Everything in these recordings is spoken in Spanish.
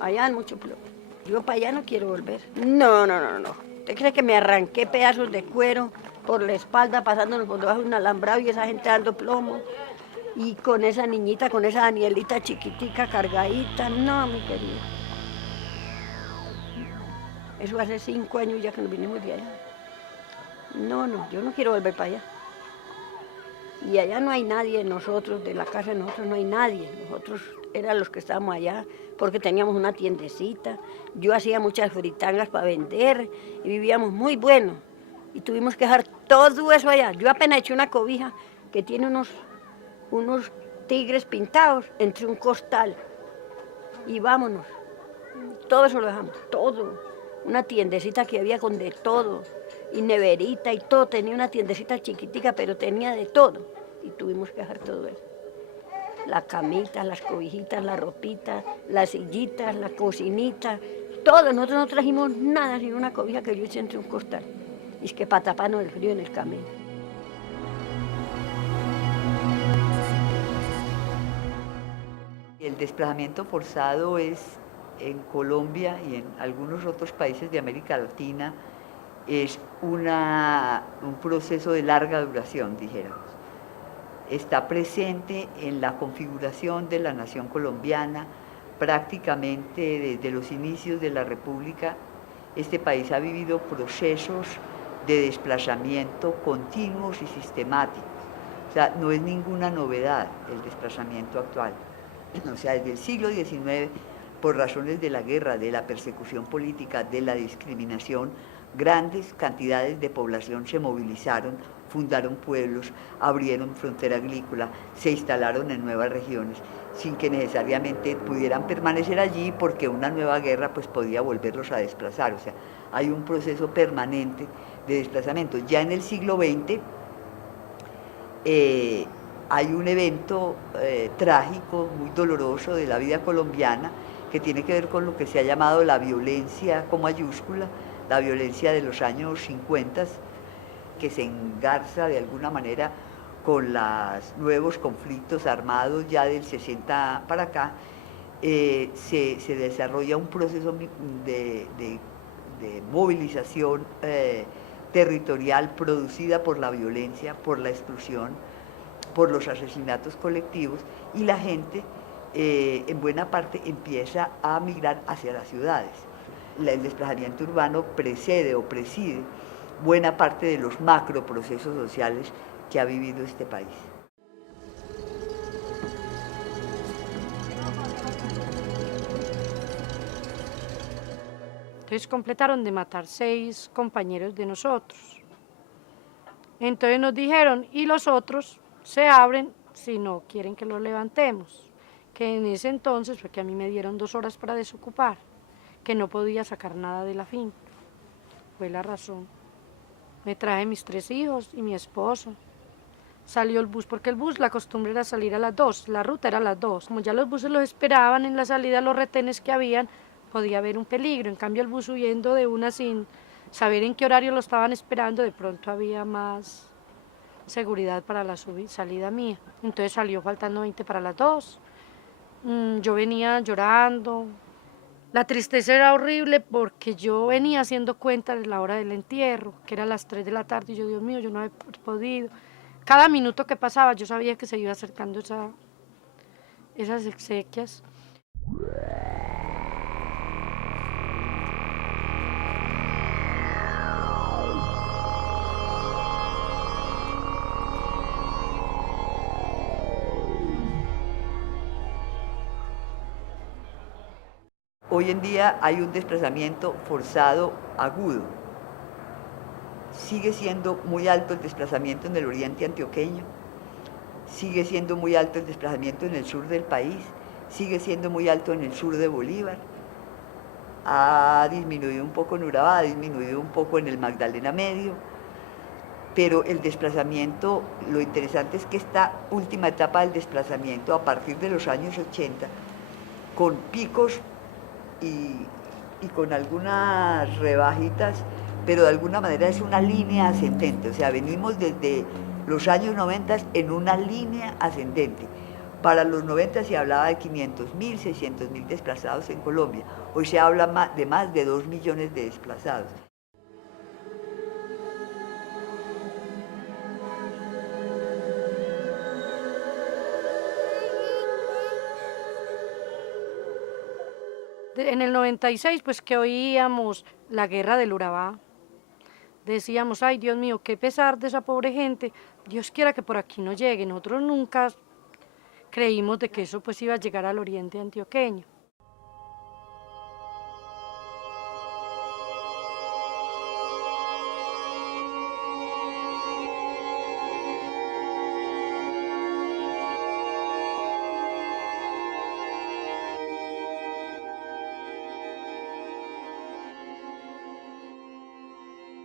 Allá hay mucho plomo. Yo para allá no quiero volver. No, no, no, no. ¿Usted cree que me arranqué pedazos de cuero por la espalda, pasándonos por debajo de un alambrado y esa gente dando plomo? Y con esa niñita, con esa Danielita chiquitica, cargadita. No, mi querida. Eso hace 5 años ya que nos vinimos de allá. No, no, yo no quiero volver para allá. Y allá no hay nadie, nosotros, de la casa de nosotros no hay nadie. Nosotros eran los que estábamos allá porque teníamos una tiendecita. Yo hacía muchas fritangas para vender y vivíamos muy bueno. Y tuvimos que dejar todo eso allá. Yo apenas eché una cobija que tiene unos tigres pintados entre un costal. Y vámonos. Todo eso lo dejamos, todo. Una tiendecita que había con de todo. Y neverita y todo, tenía una tiendecita chiquitica, pero tenía de todo. Y tuvimos que dejar todo eso. La camita, las cobijitas, la ropita, las sillitas, la cocinita, todo. Nosotros no trajimos nada, sino una cobija que yo eché entre un costal. Y es que para taparnos el frío en el camino. El desplazamiento forzado es en Colombia y en algunos otros países de América Latina es un proceso de larga duración, dijéramos. Está presente en la configuración de la nación colombiana prácticamente desde los inicios de la República. Este país ha vivido procesos de desplazamiento continuos y sistemáticos. O sea, no es ninguna novedad el desplazamiento actual. O sea, desde el siglo XIX, por razones de la guerra, de la persecución política, de la discriminación, grandes cantidades de población se movilizaron, fundaron pueblos, abrieron frontera agrícola, se instalaron en nuevas regiones, sin que necesariamente pudieran permanecer allí porque una nueva guerra pues podía volverlos a desplazar. O sea, hay un proceso permanente de desplazamiento. Ya en el siglo XX hay un evento trágico, muy doloroso de la vida colombiana, que tiene que ver con lo que se ha llamado la violencia con mayúscula, la violencia de los años 50, que se engarza de alguna manera con los nuevos conflictos armados ya del 60 para acá. Se desarrolla un proceso de movilización territorial producida por la violencia, por la exclusión, por los asesinatos colectivos, y la gente en buena parte empieza a migrar hacia las ciudades. El desplazamiento urbano precede o preside buena parte de los macroprocesos sociales que ha vivido este país. Entonces completaron de matar 6 compañeros de nosotros. Entonces nos dijeron, y los otros se abren si no quieren que los levantemos. Que en ese entonces fue que a mí me dieron 2 horas para desocupar, que no podía sacar nada de la finca. Fue la razón. Me traje mis 3 hijos y mi esposo. Salió el bus, porque el bus, la costumbre era salir a las 2, la ruta era a las 2. Como ya los buses los esperaban en la salida, los retenes que habían, podía haber un peligro. En cambio, el bus huyendo de una sin saber en qué horario lo estaban esperando, de pronto había más seguridad para la salida mía. Entonces salió faltando 20 para las 2. Yo venía llorando. La tristeza era horrible porque yo venía haciendo cuenta de la hora del entierro, que era a las 3 de la tarde, y yo, Dios mío, yo no he podido. Cada minuto que pasaba yo sabía que se iba acercando esas exequias. Hoy en día hay un desplazamiento forzado agudo. Sigue siendo muy alto el desplazamiento en el oriente antioqueño, sigue siendo muy alto el desplazamiento en el sur del país, sigue siendo muy alto en el sur de Bolívar, ha disminuido un poco en Urabá, ha disminuido un poco en el Magdalena Medio, pero el desplazamiento, lo interesante es que esta última etapa del desplazamiento, a partir de los años 80, con picos y y con algunas rebajitas, pero de alguna manera es una línea ascendente, o sea, venimos desde los años 90 en una línea ascendente. Para los 90 se hablaba de 500.000, 600.000 desplazados en Colombia, hoy se habla de más de 2 millones de desplazados. En el 96, pues que oíamos la guerra del Urabá, decíamos, ay Dios mío, qué pesar de esa pobre gente, Dios quiera que por aquí no llegue. Nosotros nunca creímos de que eso pues iba a llegar al oriente antioqueño.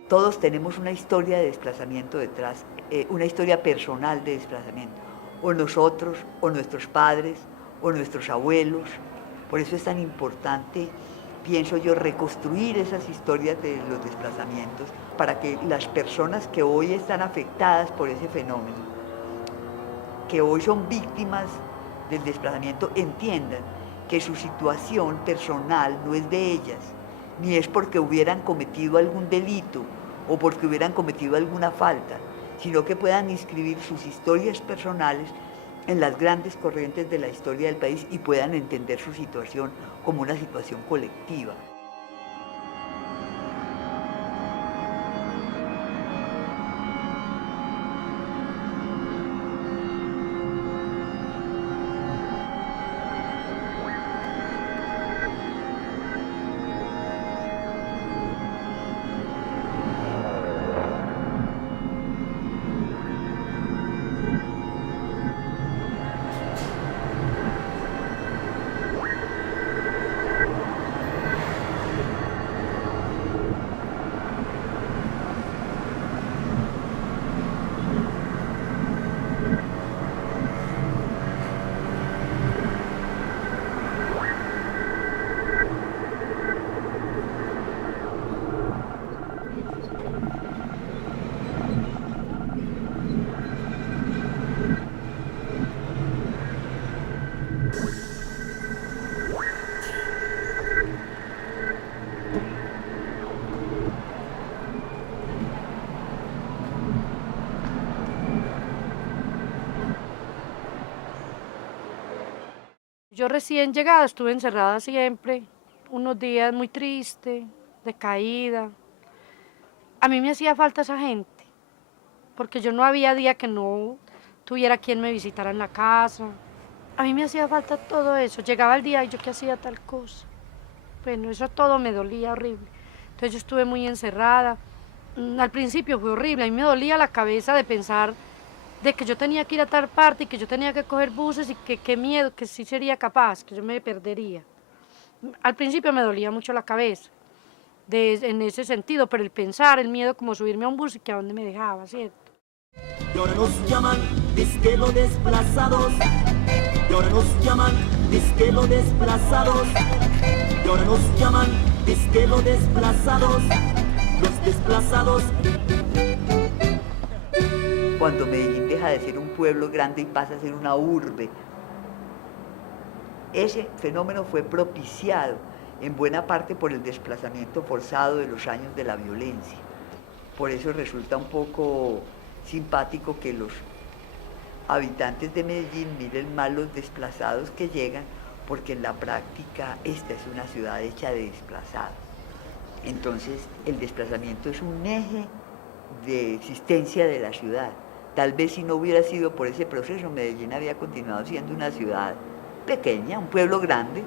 Todos tenemos una historia de desplazamiento detrás, una historia personal de desplazamiento, o nosotros, o nuestros padres, o nuestros abuelos. Por eso es tan importante, pienso yo, reconstruir esas historias de los desplazamientos para que las personas que hoy están afectadas por ese fenómeno, que hoy son víctimas del desplazamiento, entiendan que su situación personal no es de ellas, ni es porque hubieran cometido algún delito o porque hubieran cometido alguna falta, sino que puedan inscribir sus historias personales en las grandes corrientes de la historia del país y puedan entender su situación como una situación colectiva. Yo recién llegada estuve encerrada siempre, unos días muy triste, decaída. A mí me hacía falta esa gente, porque yo no había día que no tuviera quien me visitara en la casa. A mí me hacía falta todo eso. Llegaba el día y yo que hacía tal cosa. Bueno, eso todo me dolía horrible. Entonces yo estuve muy encerrada. Al principio fue horrible, a mí me dolía la cabeza de pensar de que yo tenía que ir a tal parte y que yo tenía que coger buses y que qué miedo, que sí sería capaz, que yo me perdería. Al principio me dolía mucho la cabeza, en ese sentido, pero el pensar, el miedo como subirme a un bus y que a dónde me dejaba, ¿cierto? Y ahora nos llaman disquelo desplazados. Y ahora nos llaman disquelo desplazados. Y ahora nos llaman disquelo desplazados. Los desplazados. Cuando Medellín deja de ser un pueblo grande y pasa a ser una urbe, ese fenómeno fue propiciado en buena parte por el desplazamiento forzado de los años de la violencia. Por eso resulta un poco simpático que los habitantes de Medellín miren mal los desplazados que llegan, porque en la práctica esta es una ciudad hecha de desplazados. Entonces el desplazamiento es un eje de existencia de la ciudad. Tal vez si no hubiera sido por ese proceso, Medellín había continuado siendo una ciudad pequeña, un pueblo grande.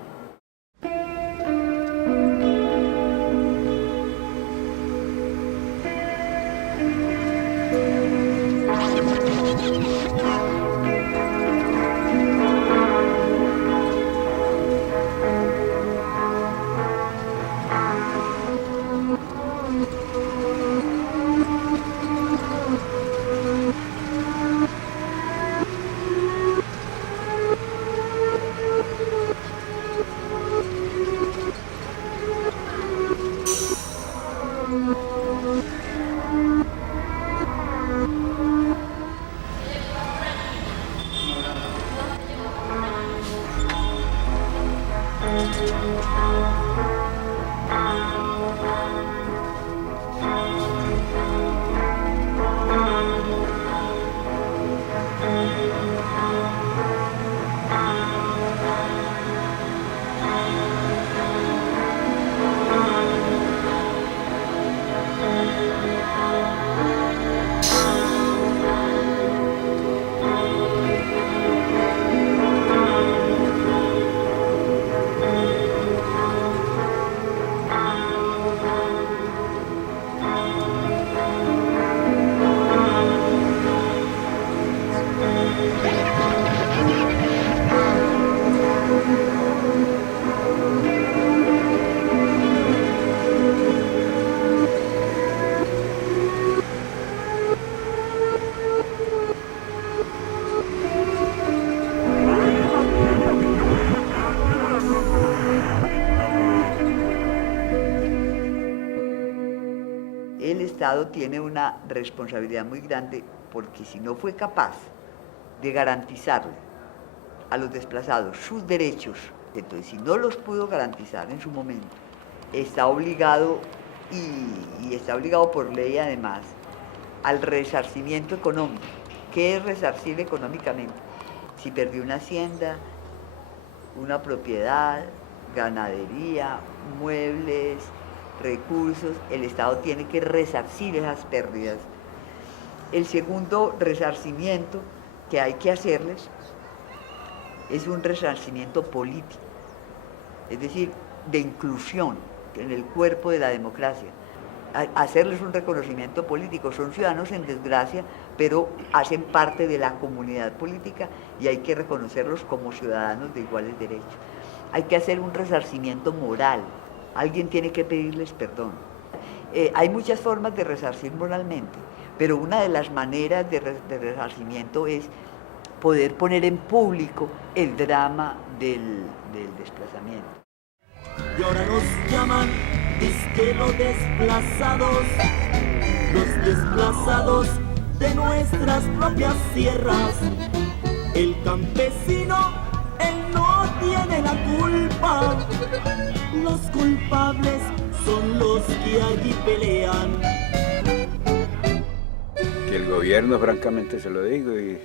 el Estado tiene una responsabilidad muy grande, porque si no fue capaz de garantizarle a los desplazados sus derechos, entonces si no los pudo garantizar en su momento, está obligado, y está obligado por ley además, al resarcimiento económico. ¿Qué es resarcir económicamente? Si perdió una hacienda, una propiedad, ganadería, muebles, recursos, el Estado tiene que resarcir esas pérdidas. El segundo resarcimiento que hay que hacerles es un resarcimiento político, es decir, de inclusión en el cuerpo de la democracia. Hacerles un reconocimiento político. Son ciudadanos en desgracia, pero hacen parte de la comunidad política y hay que reconocerlos como ciudadanos de iguales derechos. Hay que hacer un resarcimiento moral. Alguien tiene que pedirles perdón. Hay muchas formas de resarcir moralmente, pero una de las maneras de resarcimiento es poder poner en público el drama del desplazamiento. Y ahora nos llaman disque los desplazados de nuestras propias tierras. El campesino, él no tiene la culpa, los culpables son los que allí pelean. Que el gobierno, francamente se lo digo, y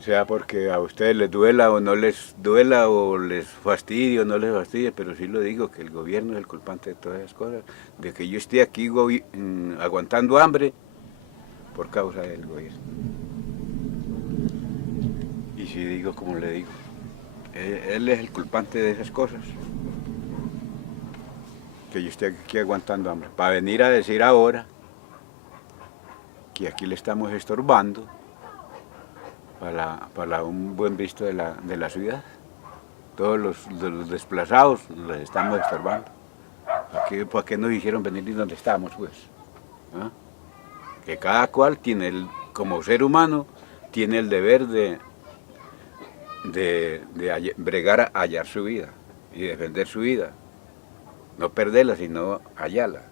sea porque a ustedes les duela o no les duela, o les fastidie o no les fastidie, pero sí lo digo, que el gobierno es el culpante de todas esas cosas, de que yo esté aquí aguantando hambre por causa del gobierno. Y si digo como le digo, él es el culpante de esas cosas, que yo esté aquí aguantando hambre, para venir a decir ahora que aquí le estamos estorbando para un buen visto de la ciudad. Todos los desplazados los estamos estorbando. ¿Para qué nos hicieron venir y donde estamos, pues? ¿Ah? Que cada cual tiene, como ser humano, tiene el deber de bregar a hallar su vida y defender su vida. No perderla, sino hallarla.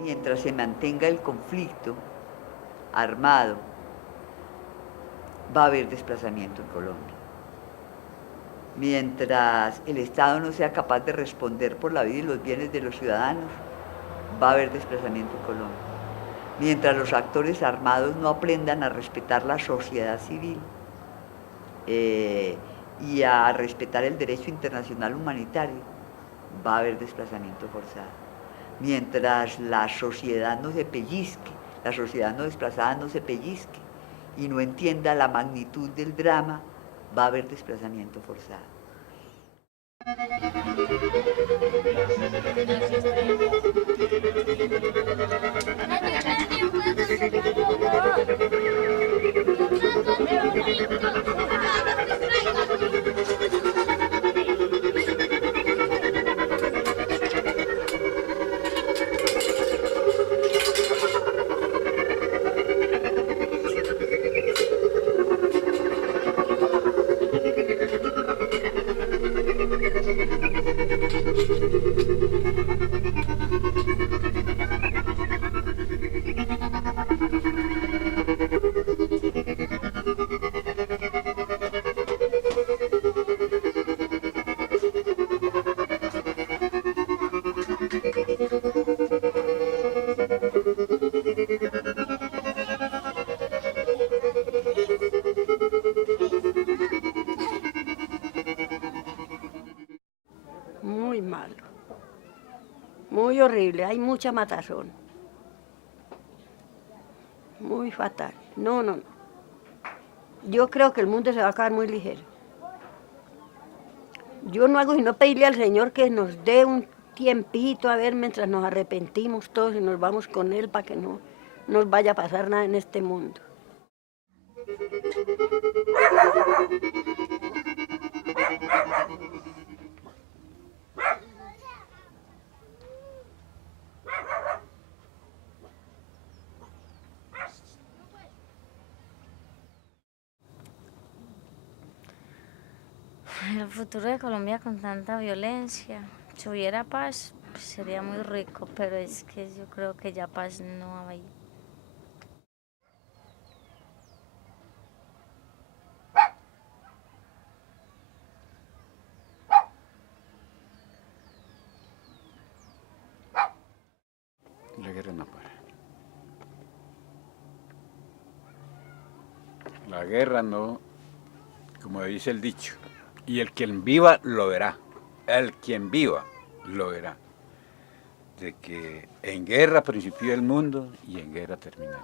Mientras se mantenga el conflicto armado, va a haber desplazamiento en Colombia. Mientras el Estado no sea capaz de responder por la vida y los bienes de los ciudadanos, va a haber desplazamiento en Colombia. Mientras los actores armados no aprendan a respetar la sociedad civil y a respetar el derecho internacional humanitario, va a haber desplazamiento forzado. Mientras la sociedad no se pellizque, la sociedad no desplazada no se pellizque y no entienda la magnitud del drama, va a haber desplazamiento forzado. malo. Muy horrible, hay mucha matazón. Muy fatal. No, no, no. Yo creo que el mundo se va a acabar muy ligero. Yo no hago sino pedirle al Señor que nos dé un tiempito a ver mientras nos arrepentimos todos y nos vamos con Él para que no nos vaya a pasar nada en este mundo. El futuro de Colombia con tanta violencia, si hubiera paz, pues sería muy rico, pero es que yo creo que ya paz no hay. La guerra no para. La guerra no, como dice el dicho, y el quien viva lo verá. El quien viva lo verá. De que en guerra principió el mundo y en guerra terminará.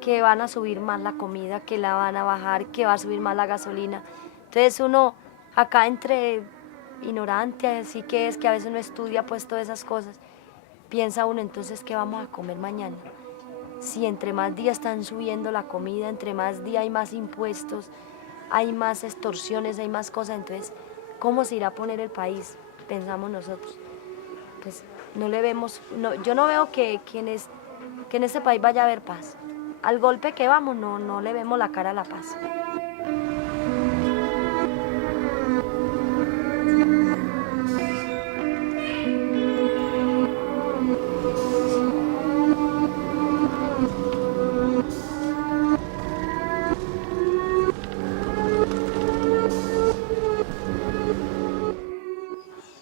Que van a subir más la comida, que la van a bajar, que va a subir más la gasolina. Entonces uno acá entre ignorante, así que es que a veces no estudia pues todas esas cosas, piensa uno entonces qué vamos a comer mañana. Si entre más días están subiendo la comida, entre más días hay más impuestos, hay más extorsiones, hay más cosas, entonces ¿cómo se irá a poner el país? Pensamos nosotros. Pues no le vemos, yo no veo que en este país vaya a haber paz. Al golpe que vamos, no le vemos la cara a la paz.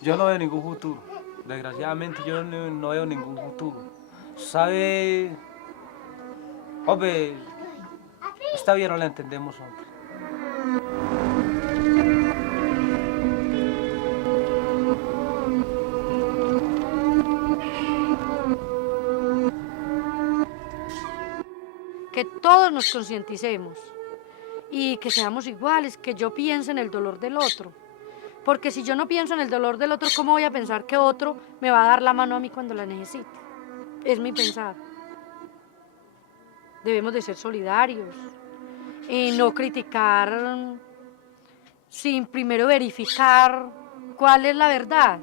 Yo no veo ningún futuro. Desgraciadamente yo no veo ningún futuro. ¿Sabe? Hombre, esta vida no la entendemos, hombre. Que todos nos concienticemos y que seamos iguales, que yo piense en el dolor del otro. Porque si yo no pienso en el dolor del otro, ¿cómo voy a pensar que otro me va a dar la mano a mí cuando la necesite? Es mi pensar. Debemos de ser solidarios, no criticar sin primero verificar cuál es la verdad.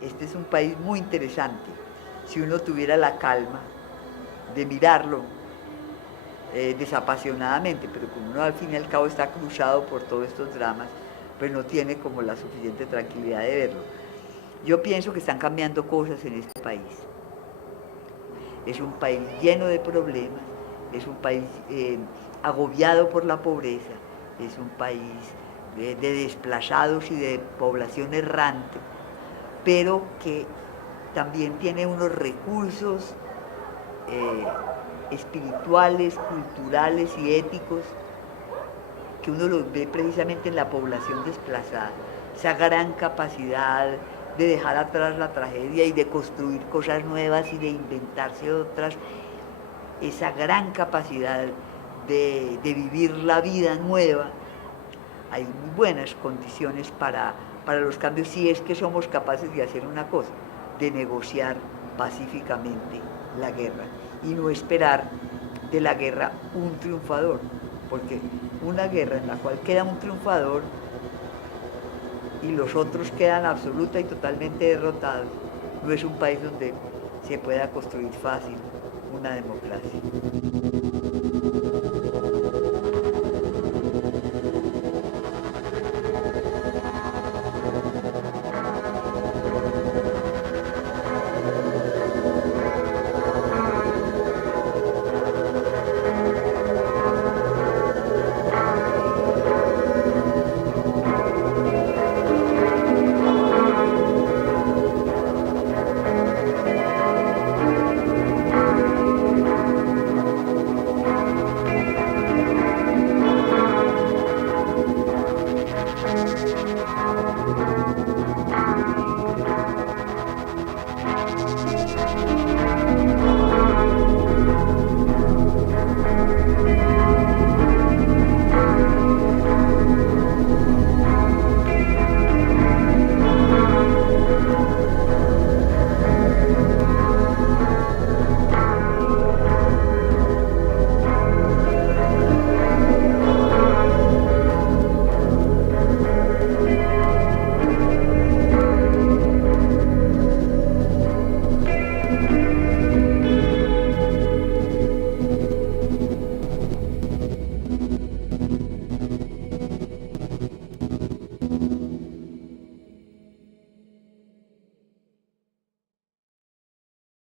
Este es un país muy interesante, si uno tuviera la calma de mirarlo desapasionadamente, pero como uno al fin y al cabo está cruzado por todos estos dramas, pues no tiene como la suficiente tranquilidad de verlo. Yo pienso que están cambiando cosas en este país. Es un país lleno de problemas, es un país agobiado por la pobreza, es un país de desplazados y de población errante, pero que también tiene unos recursos espirituales, culturales y éticos que uno los ve precisamente en la población desplazada, esa gran capacidad de dejar atrás la tragedia y de construir cosas nuevas y de inventarse otras, esa gran capacidad de vivir la vida nueva. Hay muy buenas condiciones para los cambios si es que somos capaces de hacer una cosa, de negociar pacíficamente la guerra y no esperar de la guerra un triunfador, porque una guerra en la cual queda un triunfador y los otros quedan absoluta y totalmente derrotados, no es un país donde se pueda construir fácil una democracia.